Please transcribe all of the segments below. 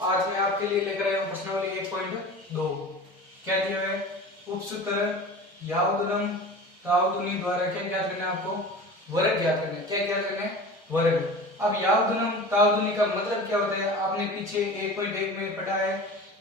आज मैं आपके लिए लेकर आया हूँ प्रश्नावली 1.2। क्या दिया है? उपसूत्र यावदुलम तावदुनी द्वारा क्या ज्ञात करना है आपको? वर्ग ज्ञात करना है। क्या ज्ञात करना है? वर्ग। अब यावदुलम तावदुनी का मतलब क्या होता है? आपने पीछे 1.1 में पढ़ा है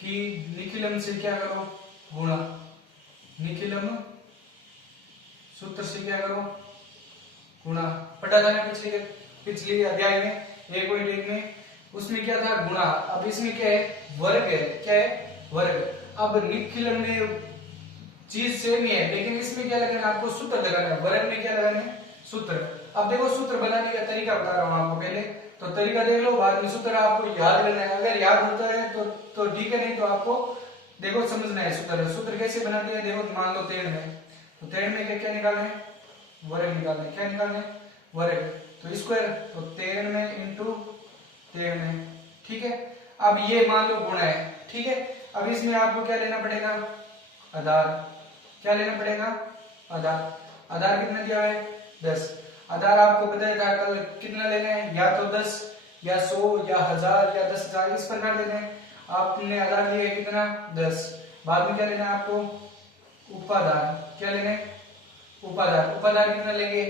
कि निखिलम से क्या करो? गुणा। निखिलम सूत्र से क्या करो? गुणा। पढ़ा था ना पिछले अध्याय में 1.1 में। उसमें क्या था? गुणा। अब इसमें क्या है? वर्ग है। क्या है? वर्ग। अब निखिलम में चीज सेम ही है, लेकिन इसमें क्या लगाना है आपको? सूत्र लगाना है। वर्ग में क्या लगाना है? सूत्र। अब देखो सूत्र बनाने का तरीका बता रहा हूं आपको पहले, तो तरीका देख लो, बाद में सूत्र आपको याद रहना है। अगर याद होता है तो ठीक है, नहीं तो आपको देखो समझना है सूत्र। सूत्र कैसे बनाते हैं देखो, मान लो 13 में, तो 13 में क्या क्या निकालना है? वर्ग निकालना है। क्या निकालना है? वर्ग। तो स्क्वायर, तो 13 में इंटू 13 में। ठीक है। अब ये मान लो गुणा है। ठीक है। अब इसमें आपको क्या लेना पड़ेगा? आधार। क्या लेना पड़ेगा? आधार। आधार कितना दिया है? 10। आधार आपको बताया था कल कितना लेना है, या तो 10 या 100 या 1000 या 10,000 इस प्रकार लेना है। आपने आधार लिया कितना? 10। बाद में क्या लेना है आपको? उपाधार। क्या लेना है? उपाधार। उपाधार कितना लेंगे?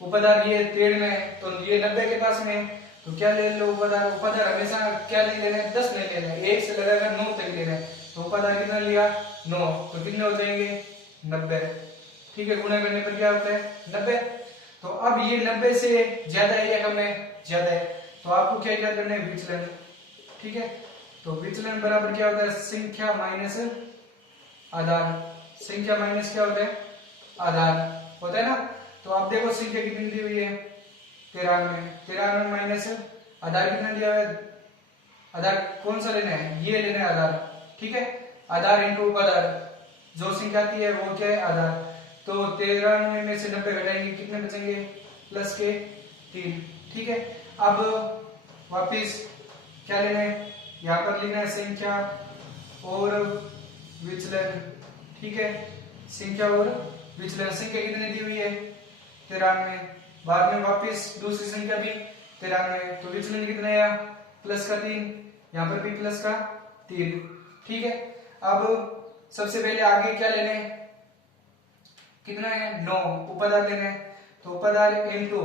उपाधार ये 13 में है, तो ये 90 के पास में है, तो क्या ले लो उपाधार? उपाधार हमेशा क्या नहीं लेना है? 10 नहीं लेना है, 1 से लगाकर 9 तक लेना है। तो उपाधार कितना लिया? 9। तो कितने हो जाएंगे? 90। ठीक है। गुणा करने पर क्या होता है? 90। तो अब ये 90 से ज्यादा है या कम है? ज्यादा है। तो आपको क्या क्या करना है? विचलन। ठीक है। तो विचलन बराबर क्या होता है? संख्या माइनस आधार। संख्या माइनस क्या होता है? आधार होता है ना। तो आप देखो संख्या कितनी दी हुई है? 93। 93 माइनस आधार कितना दिया है? आधार कौन सा लेना है? ये लेना है आधार। ठीक है। आधार इंटू उपाधार, जो संख्या आती है वो क्या है? आधार। तो 93 में से 90 घटाएंगे, कितने बचेंगे? प्लस के 3। ठीक है। अब वापिस क्या लेना है? यहां पर लिखना है संख्या और विचलन। ठीक है। संख्या और विचलन। संख्या कितनी दी हुई है? 93। बाद में वापिस दूसरी संख्या भी 93, तो विचलन कितना आया? प्लस का 3। यहां पर भी प्लस का 3। ठीक है। अब सबसे पहले आगे क्या लेना है? कितना है? 9। उपाधार लेना है, तो उपाधार इंटू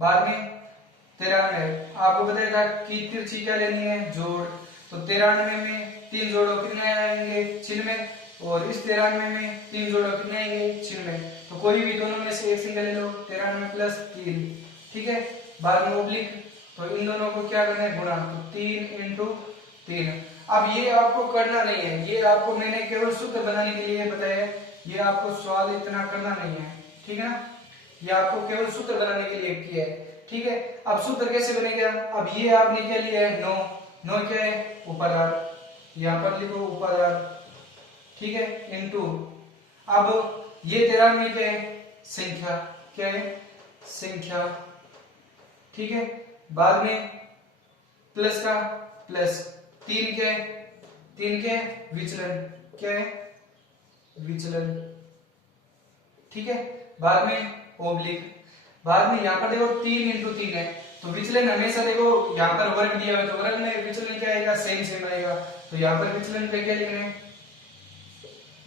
बाद में 93। आपको बताया था कि तिरछी क्या लेनी है? जोड़। तो 93 में 3 जोड़ो, कितने आएंगे? 96। और इस 93 में 3 जोड़ो, कितने आएंगे? 96। तो कोई भी दोनों में से एक संख्या ले लो, 93 प्लस 3। ठीक है। बाद में ओब्लिक, तो इन दोनों को क्या करना है? गुणा। तो 3 इंटू 3। अब ये आपको करना नहीं है, ये आपको मैंने केवल सूत्र बनाने के लिए बताया है, ये आपको सवाल इतना करना नहीं है। ठीक है ना। ये आपको केवल सूत्र बनाने के लिए किया है। ठीक है। अब सूत्र कैसे बनेगा? अब ये आपने क्या लिया है? 9। 9 क्या है? उपाधार। यहां पर लिखो उपाधार। ठीक है। इनटू अब ये 93 में क्या है? संख्या। क्या है? संख्या। ठीक है। बाद में प्लस का प्लस 3 क्या है? 3 क्या है? विचलन। क्या है? विचलन। ठीक है। बाद में ओब्लिक। बाद में यहां पर देखो 3 इंटू 3 है, तो विचलन हमेशा देखो यहां पर वर्ग दिया हुआ है, तो वर्ग में विचलन क्या आएगा? सेम सेम आएगा। तो यहां पर विचलन पे क्या लिखना है?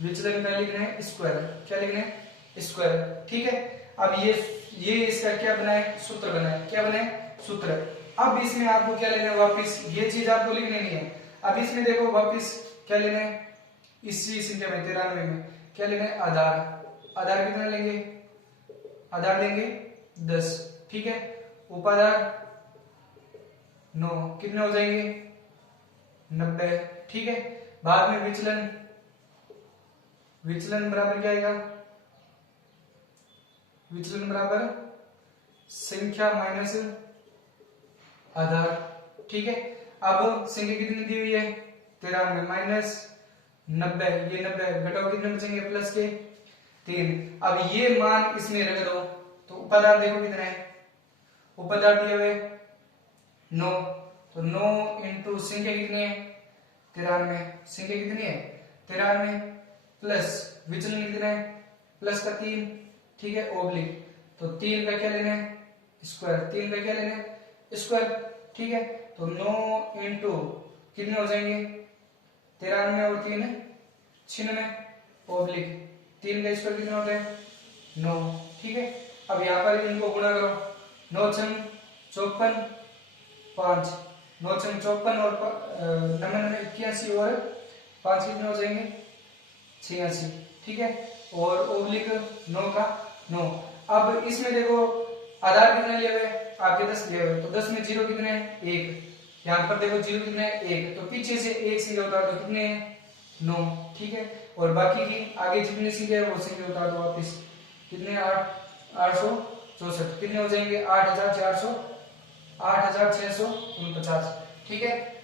विचलन का लिखना है स्क्वायर। क्या लिखना है? स्क्वायर। ठीक है। अब ये इसका क्या बना है? सूत्र बना है। क्या बना है? सूत्र। अब इसमें आपको क्या लेना है? वापिस ये चीज आपको लिखनी नहीं है। अब इसमें देखो वापिस क्या लेना है? इसी संख्या में 93 में क्या लेना है? आधार। आधार कितना लेंगे? आधार लेंगे 10। ठीक है। उपाधार 9, कितने हो जाएंगे? 90। ठीक है। बाद में विचलन। विचलन बराबर क्या आएगा? विचलन बराबर संख्या माइनस आधार। ठीक है। अब संख्या कितनी दी हुई है? 93 माइनस 90, ये 90 घटाओ, कितने बचेंगे? प्लस के 3। अब ये मान इसमें रख दो, तो उपाधार देखो कितना है? उपाधार दिए हुए 9, तो 9 इंटू संख्या कितनी है? 93। संख्या कितनी है? 93 प्लस विचलन कितना है? प्लस का 3। ठीक है। ओब्लिक, तो 3 का क्या लेना है? स्क्वायर। 3 का क्या लेना है? स्क्वायर। ठीक है। तो 9 इंटू कितने हो जाएंगे 93 और 3 96 ओब्लिक 3 का स्क्वायर कितना होता है 9। ठीक है, अब यहाँ पर इनको गुणा करो 9 छंग 54 5 9 छंग 54 और 81 और 5 कितने हो जाएंगे 86। ठीक है, और ओब्लिक 9 का 9। अब इसमें देखो आधार कितने लिए हुए आपके 10 लिए हुए, तो 10 में 0 कितने हैं 1। यहाँ पर देखो 0 कितने हैं 1, तो पीछे से एक संख्या उतार दो कितने हैं 9। ठीक है, और बाकी की आगे जितनी संख्या है वो संख्या उतार दो वापिस कितने 864 कितने हो जाएंगे 8400 8649। ठीक है,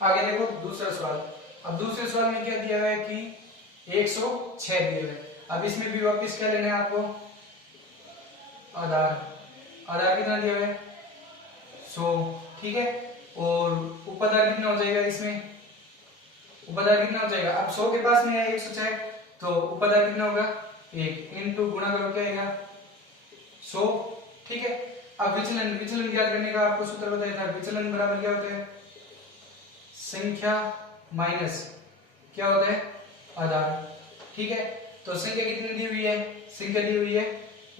आगे देखो दूसरा सवाल। अब दूसरे सवाल में क्या दिया हुआ है कि 106 दिया हुआ है। अब इसमें भी वापस क्या लेना है आपको आधार। आधार कितना दिया हुआ है 100। ठीक है, और उपाधार कितना हो जाएगा इसमें उपाधार कितना हो जाएगा, अब 100 के पास में है 106 तो उपाधार कितना होगा 1 इनटू गुणा करो क्या आएगा 100। ठीक है, अब विचलन विचलन ज्ञात करने का आपको सूत्र बताया था। विचलन बराबर क्या होता है संख्या माइनस क्या होता है आधार। ठीक है, तो संख्या कितनी दी हुई है संख्या दी हुई है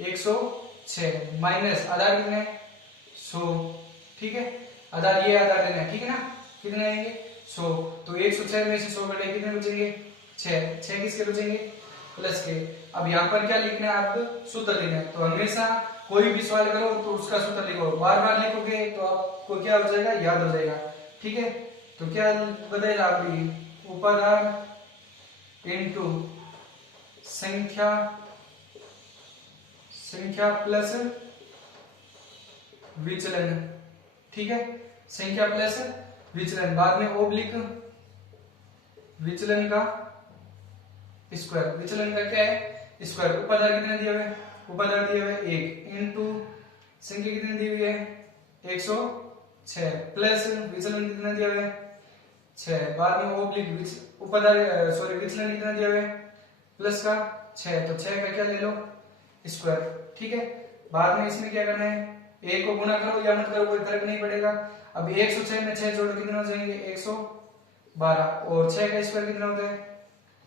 106 माइनस आधार कितने 100। ठीक है, आधार ये आधार देना है। ठीक है ना, कितने आएंगे 100, तो 106 में से 100 घटाए कितने बचेंगे 6 किसके बचेंगे प्लस के। अब यहाँ पर क्या लिखना है आपको सूत्र लिखना है, तो हमेशा कोई भी सवाल करो तो उसका सूत्र लिखो, बार बार लिखोगे तो आपको क्या हो जाएगा याद हो जाएगा। ठीक है, तो क्या बताएगा आपकी उपाधार इनटू संख्या प्लस विचलन। ठीक है, संख्या प्लस विचलन, बाद में ओब्लिक विचलन का स्क्वायर। विचलन का क्या है स्क्वायर। उपाधार कितने दिए हुए उपाधार दिए हुए 1 इनटू संख्या कितनी दी हुई है 106 प्लस विचलन कितना दिया हुआ है 6, बाद में ओब्लिक उपाधार विचलन कितना दिया हुआ है प्लस का 6, तो 6 का क्या ले लो स्क्वायर। ठीक है, बाद में इसमें क्या करना है 1 को गुणा करो या मत करो कोई फर्क नहीं पड़ेगा। अब 106 में 6 जोड़ो कितना हो जाएंगे 112 और 6 का स्क्वायर कितना होता है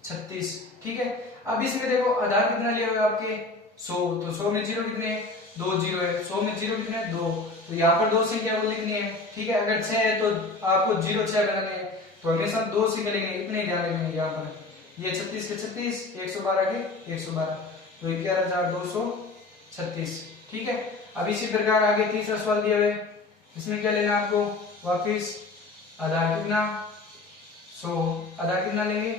36। ठीक है, अब इसमें देखो आधार कितना लिया हुआ है आपके 100, तो 100 में 0 कितने हैं 2 0 है, 100 में 0 कितने हैं 2, तो यहाँ पर 2 संख्या को लिखनी है। ठीक है, अगर 6 है तो आपको 0 6 बनाने हैं, तो हमेशा 2 संख्या लिखेंगे, इतने ध्यान रखेंगे। यहाँ पर ये 36 के 36 112 के 112, तो 11236। ठीक है, अब इसी प्रकार आगे तीसरा सवाल दिया हुआ है, इसमें क्या लेना है आपको वापिस आधार कितना 100, आधार कितना लेंगे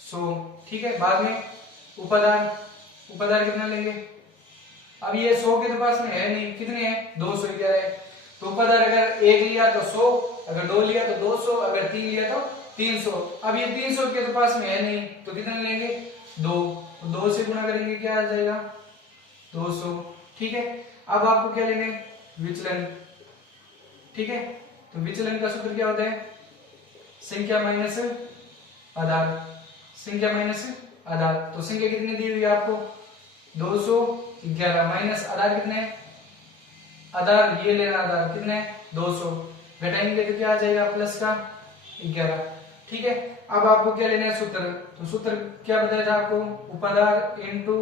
100। ठीक है, बाद में उपाधार कितना लेंगे। अब ये 100 के तो पास में है नहीं, कितने हैं 211 है, तो उपाधार अगर 1 लिया तो 100, अगर 2 लिया तो 200, अगर 3 लिया तो 300। अब ये 300 के तो पास में है नहीं, तो कितने लेंगे 2 से गुणा करेंगे क्या आ जाएगा 200। ठीक है, अब आपको क्या लेंगे विचलन। ठीक है, तो विचलन का सूत्र क्या होता है संख्या माइनस आधार, संख्या माइनस आधार। तो संख्या कितनी दी हुई है आपको 211 माइनस आधार कितने आधार ये लेना आधार कितने 200, घटाएंगे तो क्या आ जाएगा प्लस का 11। ठीक है, अब आपको क्या लेना है सूत्र, तो सूत्र क्या बताया था आपको उपाधार इनटू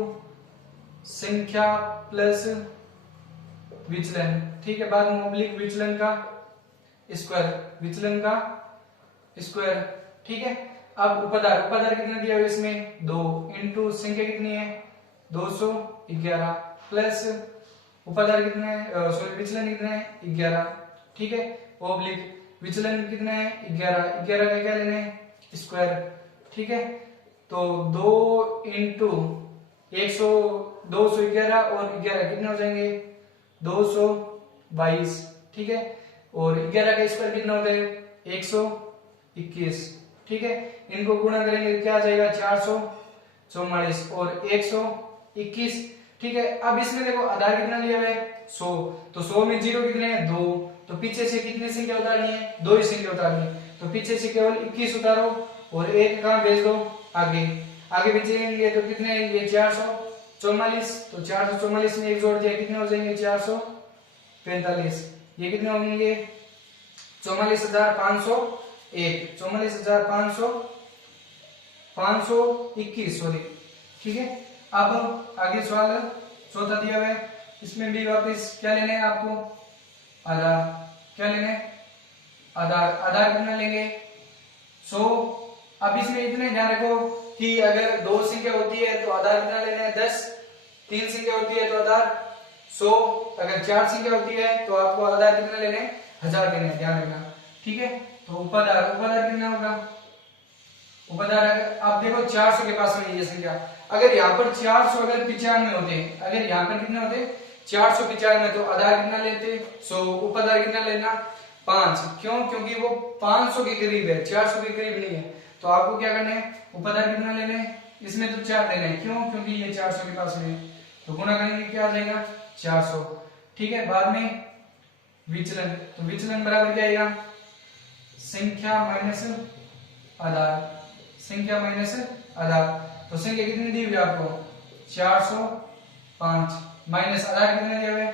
संख्या प्लस विचलन। ठीक है, बाद में ओब्लिक विचलन का स्क्वायर। ठीक है, अब उपाधार कितना दिया हुआ इसमें 2 इनटू संख्या कितनी है 211 प्लस उपाधार कितना है विचलन कितना है 11। ठीक है, ओब्लिक विचलन कितना है 11 का क्या लेना है स्क्वायर। ठीक है, तो 2 इंटू 211 और 11 कितने हो जाएंगे 222। ठीक है, और 11 का स्क्वायर कितना होता है 121। ठीक है, इनको गुणा करेंगे क्या आ जाएगा 444 और 121। ठीक है, अब इसमें देखो आधार कितना लिया हुआ है 100, तो 100 में 0 कितने हैं 2, तो पीछे से कितनी संख्या उतारनी है 2 ही संख्या उतारनी है, तो पीछे से केवल 21 उतारो और 1 कहां भेज दो आगे बचेंगे, तो कितने ये 400 44, तो 444 में एक जोड़ दिया कितने हो जाएंगे 445। ये कितने होंगे 44501, 44521 सॉरी। ठीक है, अब आगे सवाल चौथा दिया हुआ है, इसमें भी वापस क्या लेना है आपको, आधार। क्या लेना है, आधार। आधार कितना लेंगे 100। अब इसमें इतने ध्यान रखो कि अगर 2 संख्या होती है तो आधार कितना लेना है 10, 3 संख्या होती है तो आधार 100, अगर 4 संख्या होती है तो आपको आधार कितना लेने हैं 1000 लेने हैं, ध्यान रखना। ठीक है, तो उपाधार, उपाधार कितना होगा, उपाधार आप देखो 400 के पास में ये संख्या, अगर यहाँ पर 400 अगर 95 होते, अगर यहाँ पर कितने होते 495, तो आधार कितना लेते 100, उपाधार कितना लेना 5। क्यों, क्योंकि वो 500 के करीब है, 400 के करीब नहीं है, तो आपको क्या करना है उपाधार कितना लेना है, इसमें तो 4 लेना है। क्यों, क्योंकि ये 400 के पास में है, तो गुणा करेंगे क्या आ जाएगा 400। ठीक है, बाद में विचलन, तो विचलन बराबर क्या आएगा संख्या माइनस आधार, संख्या माइनस आधार। तो संख्या कितनी दी हुई है आपको 405, माइनस आधार कितने दिया हुआ है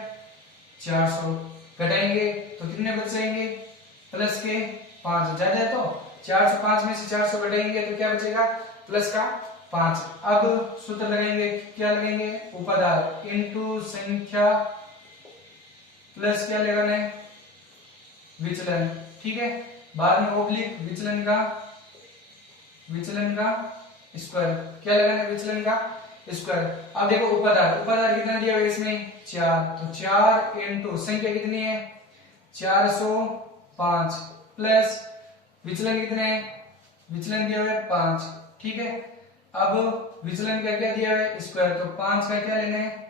400, घटाएंगे तो कितने बच जाएंगे प्लस के 5, ज्यादा है तो 405 में से 400 घटाएंगे तो क्या बचेगा प्लस का 5। अब सूत्र लगाएंगे, क्या लगाएंगे उपाधार इनटू संख्या प्लस क्या लगाना है विचलन। ठीक है, बाद में ओब्लिक विचलन का स्क्वायर, क्या लगाना है विचलन का स्क्वायर। अब देखो उपाधार, उपाधार कितना दिया हुआ है इसमें 4, तो 4 इनटू संख्या कितनी है 405 प्लस विचलन कितने है, विचलन दिया हुआ है 5। ठीक है, अब विचलन का क्या दिया हुआ है स्क्वायर, तो 5 का क्या लेना है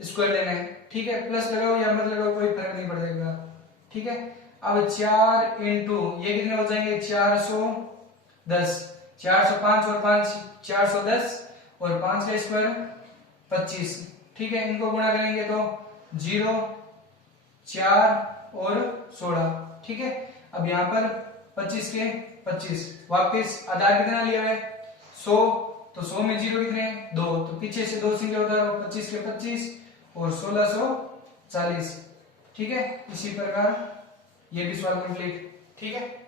स्क्वायर लेना है। ठीक है, प्लस लगाओ या मत लगाओ कोई फर्क नहीं पड़ेगा। ठीक है, अब 4 इंटू ये कितने हो जाएंगे 410, 405 और 5 410 और 5 का स्क्वायर 25। ठीक है, इनको गुणा करेंगे तो 0 4 और 16। ठीक है, अब यहाँ पर 25 के 25, वापिस आधार कितना लिया है 100, तो 100 में 0 कितने 2, तो पीछे से 2 संख्या उतारो 25 के 25 और 1640। ठीक है, इसी प्रकार ये भी सवाल कंप्लीट। ठीक है।